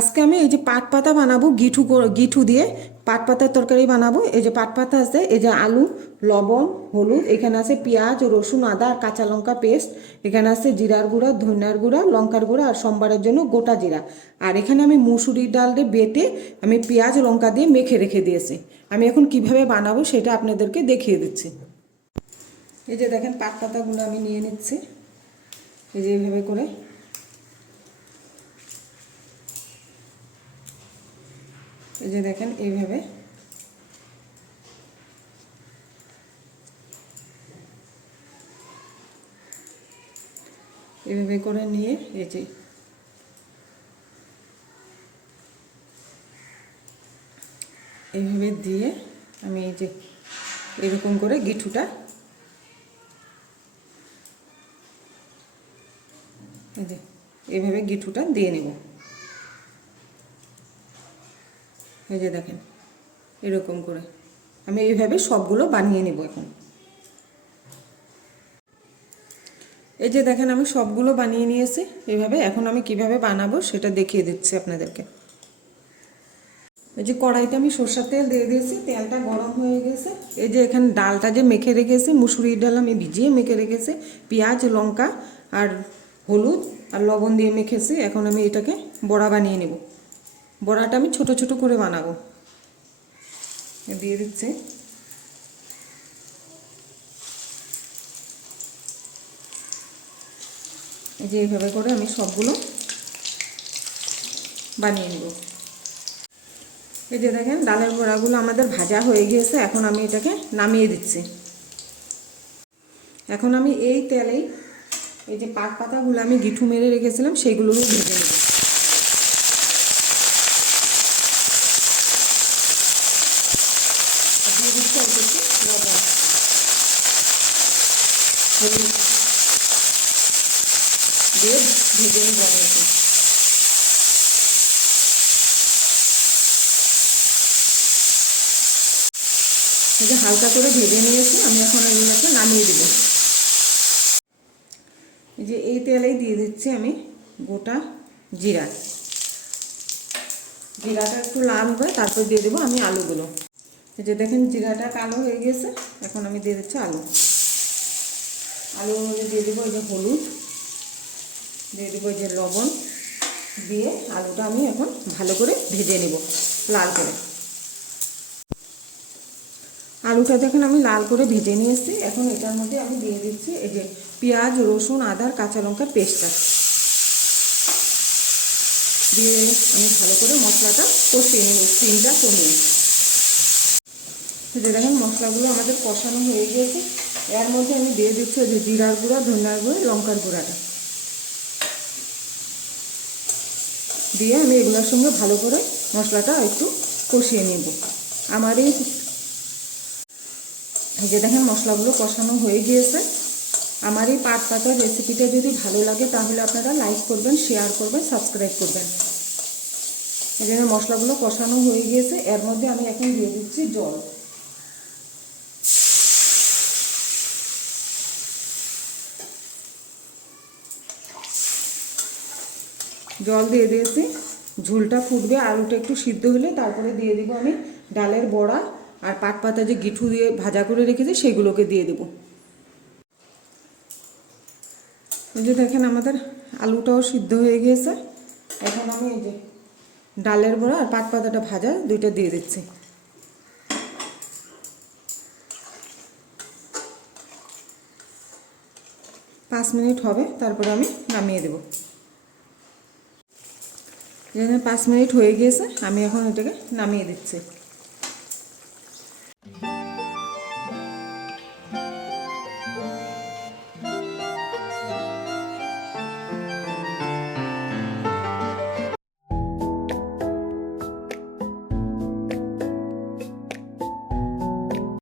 আজকে আমি এই যে পাট পাতা বানাবো, গিঠু দিয়ে পাট পাতার তরকারি বানাবো। এই যে পাট পাতা আছে, এই যে আলু, লবণ, হলুদ, এখানে আছে পেঁয়াজ, রসুন, আদা আর কাঁচা লঙ্কা পেস্ট, এখানে আছে জিরার গুঁড়া, ধনিয়ার গুঁড়া, লঙ্কার গুঁড়া আর সম্বারের জন্য গোটা জিরা। আর এখানে আমি মুসুরির ডাল দিয়ে বেটে আমি পেঁয়াজ লঙ্কা দিয়ে মেখে রেখে দিয়েছি। আমি এখন কিভাবে বানাবো সেটা আপনাদেরকে দেখিয়ে দিচ্ছি। এই যে দেখেন পাট পাতাগুলো আমি নিয়ে নিচ্ছি, এই যে এইভাবে করে। এই যে দেখেন এইভাবে এইভাবে করে নিয়ে এই যে এইভাবে দিয়ে আমি এই যে এরকম করে গিঠুটা এই যে এইভাবে গিঠুটা দিয়ে নেব। এই যে দেখেন এরকম করে আমি এইভাবে সবগুলো বানিয়ে নেব এখন। এই যে দেখেন আমি সবগুলো বানিয়ে নিয়েছি এইভাবে। এখন আমি কিভাবে বানাবো সেটা দেখিয়ে দিচ্ছি আপনাদেরকে। এই যে কড়াইতে আমি সরষের তেল দিয়ে দিয়েছি, তেলটা গরম হয়ে গেছে। এই যে এখানে ডালটা যে মেখে রেখেছি, মুসুরির ডাল আমি ভিজিয়ে মেখে রেখেছি, পেঁয়াজ লঙ্কা আর হলুদ আর লবণ দিয়ে মেখেছি। এখন আমি এটাকে বড়া বানিয়ে নেব। বড়াটা আমি ছোট ছোট করে বানাবো। দিয়ে দিচ্ছি। এই যে এইভাবে করে আমি সবগুলো বানিয়ে নেব। এই যে দেখেন ডালের বড়াগুলো আমাদের ভাজা হয়ে গিয়েছে। এখন আমি এটাকে নামিয়ে দিচ্ছি। এখন আমি এই তেলেই এই যে পাট পাতাগুলো আমি গিঠু মেরে রেখেছিলাম সেইগুলোকে ভেজে নেব। দিয়ে দিচ্ছি অল্প একটু লবণ, হলুদ দিয়ে ভেজে নিব। এই যে হালকা করে ভেজে নিয়েছি, আমি এখন এগুলোকে নামিয়ে দেব। এই যে এই তেলেই দিয়ে দিচ্ছি আমি গোটা জিরা। জিরাটা একটু লাল হবে, তারপর দিয়ে দেবো আমি আলুগুলো। এই যে দেখেন জিরাটা কালো হয়ে গেছে। এখন আমি দিয়ে দিচ্ছি আলু। আলুর মধ্যে দিয়ে দেবো এই যে হলুদ, দিয়ে দেবো এই যে লবণ, দিয়ে আলুটা আমি এখন ভালো করে ভেজে নেব লাল করে। আলুটা দেখেন আমি লাল করে ভেজে নিয়ে এসেছি। এখন এটার মধ্যে আমি দিয়ে দিচ্ছি এই যে পেঁয়াজ রসুন আদার কাঁচা লঙ্কার পেস্টটা দিয়ে আমি ভালো করে মশলাটা কষিয়ে নেব, স্টিমটা কমিয়ে। যে দেখেন মশলাগুলো আমাদের কষানো হয়ে গিয়েছে। এর মধ্যে আমি দিয়ে দিচ্ছি যে জিরার গুঁড়া, ধনিয়ার গুঁড়া, লঙ্কার গুঁড়াটা দিয়ে আমি এগুলোর সঙ্গে ভালো করে মশলাটা একটু কষিয়ে নেব। আমার এই যে দেখেন মশলাগুলো কষানো হয়ে গিয়েছে। আমার এই পাট পাতার রেসিপিটা যদি ভালো লাগে তাহলে আপনারা লাইক করবেন, শেয়ার করবেন, সাবস্ক্রাইব করবেন। এই জন্য মশলাগুলো কষানো হয়ে গিয়েছে। এর মধ্যে আমি এখন দিয়ে দিচ্ছি জল। জল দিয়ে দিয়েছি, ঝোলটা ফুটবে, আলুটা একটু সিদ্ধ হলে তারপরে দিয়ে দেবো আমি ডালের বড়া আর পাট পাতা যে গিঠু দিয়ে ভাজা করে রেখেছি সেগুলোকে দিয়ে দেবো। এই যে দেখেন আমাদের আলুটাও সিদ্ধ হয়ে গিয়েছে। এখন আমি এই যে ডালের বড়া আর পাট পাতাটা ভাজা দুইটা দিয়ে দিচ্ছি। পাঁচ মিনিট হবে, তারপরে আমি নামিয়ে দেবো। যেখানে 5 মিনিট হয়ে গিয়েছে, আমি এখন এটাকে নামিয়ে দিচ্ছি।